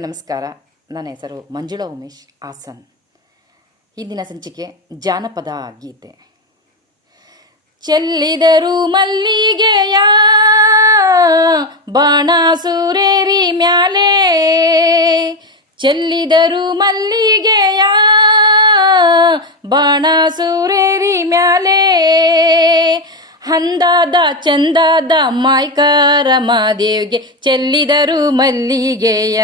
ನಮಸ್ಕಾರ. ನನ್ನ ಹೆಸರು ಮಂಜುಳಾ ಉಮೇಶ್ ಹಾಸನ್. ಇಂದಿನ ಸಂಚಿಕೆ ಜಾನಪದ ಗೀತೆ. ಚೆಲ್ಲಿದರು ಮಲ್ಲಿಗೆಯ ಬಾಣ ಸೂರೇರಿ ಮ್ಯಾಲೆ, ಚೆಲ್ಲಿದರು ಮಲ್ಲಿಗೆಯ ಬಾಣ ಸೂರೇರಿ ಮ್ಯಾಲೆ, ಅಂದಾದ ಚಂದಾದ ಮಾಯ್ಕಾರ ಮಾದೇವ್ಗೆ ಚೆಲ್ಲಿದರು ಮಲ್ಲಿಗೆಯ,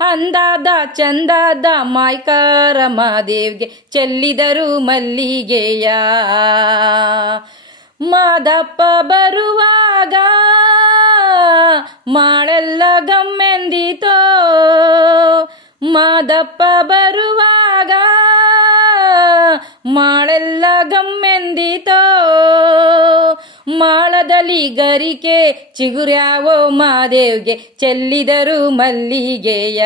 ಅಂದಾದ ಚಂದಾದ ಮಾಯ್ಕಾರ ಮಾದೇವ್ಗೆ ಚೆಲ್ಲಿದರು ಮಲ್ಲಿಗೆಯ. ಮಾದಪ್ಪ ಬರುವಾಗ ಮಾಳೆಲ್ಲ ಗಮ್ಮೆಂದಿತೋ, ಮಾದಪ್ಪ ಬರುವಾಗ ಮಾಳೆಲ್ಲ ಗಮ್ಮೆಂದಿತೋ, ಮಾಳದಲ್ಲಿ ಗರಿಕೆ ಚಿಗುರ್ಯಾವೋ ಮಾದೇವ್ಗೆ ಚೆಲ್ಲಿದರು ಮಲ್ಲಿಗೆಯ,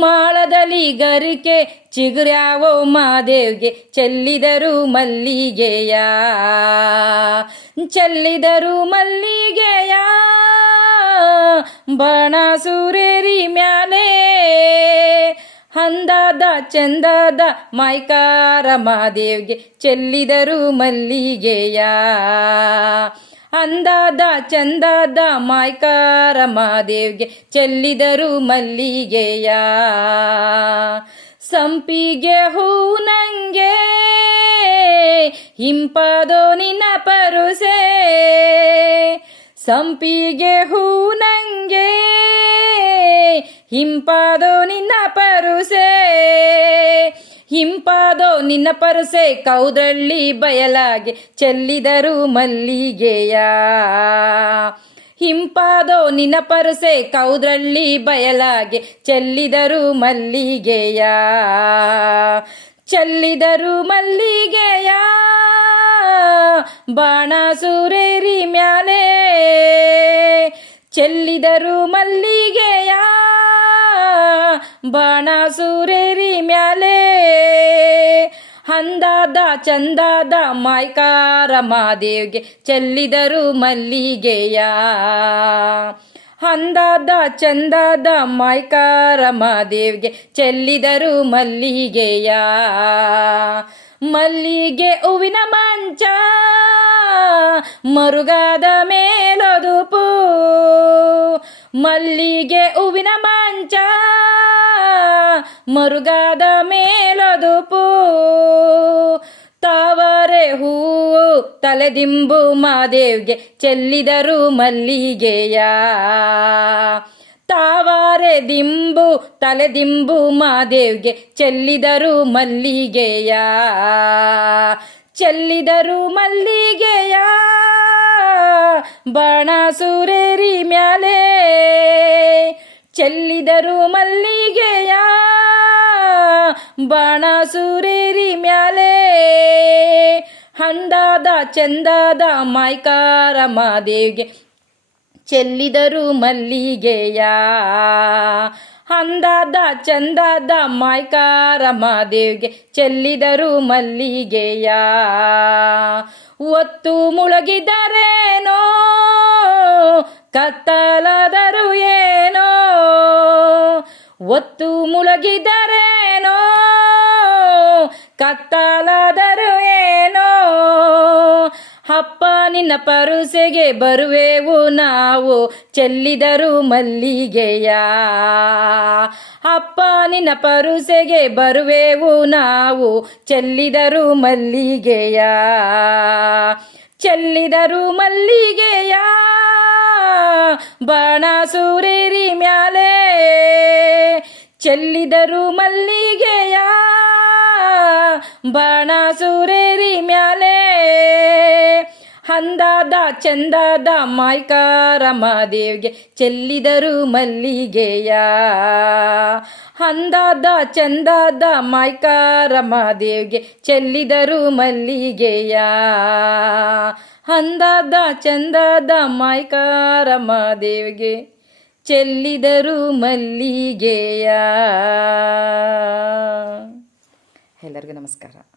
ಮಾಳದಲ್ಲಿ ಗರಿಕೆ ಚಿಗುರ್ಯಾವೋ ಮಾದೇವ್ಗೆ ಚೆಲ್ಲಿದರು ಮಲ್ಲಿಗೆಯ, ಚೆಲ್ಲಿದರು ಮಲ್ಲಿಗೆಯ ಬಾಣ ಸೂರೇರಿ ಮ್ಯಾಲೆ, ಅಂದಾದ ಚಂದಾದ ಮಾಯ್ಕಾರ ಮಾದೇವ್ಗೆ ಚೆಲ್ಲಿದರು ಮಲ್ಲಿಗೆಯ, ಅಂದಾದ ಚಂದಾದ ಮಾಯ್ಕಾರ ಮಾದೇವ್ಗೆ ಚೆಲ್ಲಿದರು ಮಲ್ಲಿಗೆಯ. ಸಂಪಿಗೆ ಹೂ ನಂಗೆ ಹಿಂಪಾದೋ ನಿನ್ನ ಪರುಸೆ, ಸಂಪಿಗೆ ಹೂ ನಂಗೆ ಹಿಂಪಾದೋ ನಿನ್ನ ಪರುಸೆ, ಹಿಂಪಾದೋ ನಿನ್ನ ಪರುಸೆ ಕೌದಳ್ಳಿ ಬಯಲಾಗೆ ಚೆಲ್ಲಿದರು ಮಲ್ಲಿಗೆಯ, ಹಿಂಪಾದೋ ನಿನ್ನ ಪರುಸೆ ಕೌದಳ್ಳಿ ಬಯಲಾಗೆ ಚೆಲ್ಲಿದರು ಮಲ್ಲಿಗೆಯ, ಚೆಲ್ಲಿದರು ಮಲ್ಲಿಗೆಯ ಬಾಣ ಸೂರೇರಿ ಮ್ಯಾಲೆ, ಚೆಲ್ಲಿದರು ಮಲ್ಲಿಗೆಯ ಬಾಣ ಸೂರೇರಿ ಮ್ಯಾಲೆ, ಅಂದಾದ ಚಂದಾದ ಮಾಯ್ಕಾರ ಮಾದೇವ್ಗೆ ಚೆಲ್ಲಿದರು ಮಲ್ಲಿಗೆಯ, ಅಂದಾದ ಚಂದಾದ ಮಾಯ್ಕಾರ ಮಾದೇವ್ಗೆ ಚೆಲ್ಲಿದರು ಮಲ್ಲಿಗೆಯ. ಮಲ್ಲಿಗೆ ಹೂವಿನ ಮಂಚ ಮರುಗಾದ ಮೇಲೊದುಪು, ಮಲ್ಲಿಗೆ ಹೂವಿನ ಮಂಚ ಮರುಗಾದ ಮೇಲೊದುಪು, ತಾವರೆ ಹೂವು ತಲೆದಿಂಬು ಮಾದೇವ್ಗೆ ಚೆಲ್ಲಿದರು ಮಲ್ಲಿಗೆಯ, ತಾವರೆ ದಿಂಬು ತಲೆದಿಂಬು ಮಾದೇವ್ಗೆ ಚೆಲ್ಲಿದರು ಮಲ್ಲಿಗೆಯ, ಚೆಲ್ಲಿದರು ಮಲ್ಲಿಗೆಯ ಬಾಣ ಸೂರೇರಿ ಮ್ಯಾಲೆ, ಚೆಲ್ಲಿದರು ಮಲ್ಲಿಗೆಯ ಬಾಣ ಸೂರೇರಿ ಮ್ಯಾಲೆ, ಅಂದಾದ ಚಂದಾದ ಮಾಯ್ಕಾರ ಮಾದೇವ್ಗೆ ಚೆಲ್ಲಿದರು ಮಲ್ಲಿಗೆಯ, ಅಂದಾದ ಚಂದಾದ ಮಾಯ್ಕಾರ ಮಾದೇವ್ಗೆ ಚೆಲ್ಲಿದರು ಮಲ್ಲಿಗೆಯ. ಒತ್ತು ಮುಳುಗಿದರೇನೋ ಕತ್ತಲಾದರು ಏನೋ, ಒತ್ತು ಮುಳುಗಿದರೇನೋ ಕತ್ತಲಾದರು ಏನೋ, ಅಪ್ಪ ನಿನ್ನ ಪರುಸೆಗೆ ಬರುವೆವು ನಾವು ಚೆಲ್ಲಿದರು ಮಲ್ಲಿಗೆಯ, ಅಪ್ಪ ನಿನ್ನ ಪರುಸೆಗೆ ಬರುವೆವು ನಾವು ಚೆಲ್ಲಿದರು ಮಲ್ಲಿಗೆಯ, ಚೆಲ್ಲಿದರು ಮಲ್ಲಿಗೆಯ ಬಾಣ ಸೂರೇರಿ ಮ್ಯಾಲೆ, ಚೆಲ್ಲಿದರು ಮಲ್ಲಿಗೆಯ ಬಾಣ ಸೂರೇರಿ ಮ್ಯಾಲೆ, ಅಂದಾದ ಚಂದಾದ ಮಾಯ್ಕಾರ ಮಾದೇವ್ಗೆ ಚೆಲ್ಲಿದರು ಮಲ್ಲಿಗೆಯ, ಅಂದಾದ ಚಂದಾದ ಮಾಯ್ಕಾರ ಮಾದೇವ್ಗೆ ಚೆಲ್ಲಿದರು ಮಲ್ಲಿಗೆಯ, ಅಂದಾದ ಚಂದಾದ ಮಾಯ್ಕಾರ ಮಾದೇವ್ಗೆ ಚೆಲ್ಲಿದರು ಮಲ್ಲಿಗೆಯ. ಎಲ್ಲರಿಗೂ ನಮಸ್ಕಾರ.